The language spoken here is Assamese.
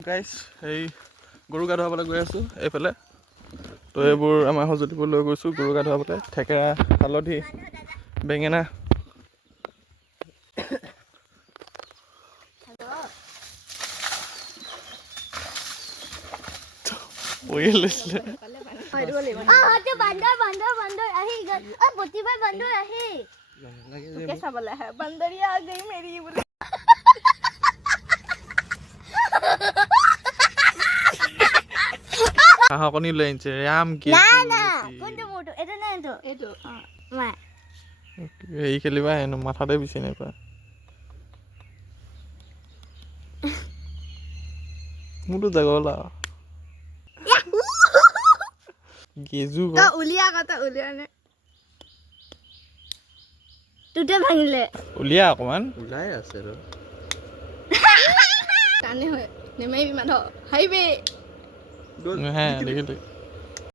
গাইছ এই গৰু গা ধুৱাবলৈ গৈ আছোঁ এইফালে তো এইবোৰ আমাৰ সঁজুলিবোৰ লৈ গৈছোঁ গৰু গা ধুৱাবলৈ থেকেৰা হালধি বেঙেনা পৰিয়াল লৈছিলে হাঁহ কণী লৈ আনিছে ৰাম কি হেৰি খেলিবা হেনো মাথাতে বিচি নাইপা মোৰতো জাগলা গেজু উলিয়া কথা উলিয়া নে তুতে ভাঙিলে উলিয়া অকমান ওলাই আছে ৰ টানে হয় নেমাইবি মাধ হাইবে হ্যাঁ দেখি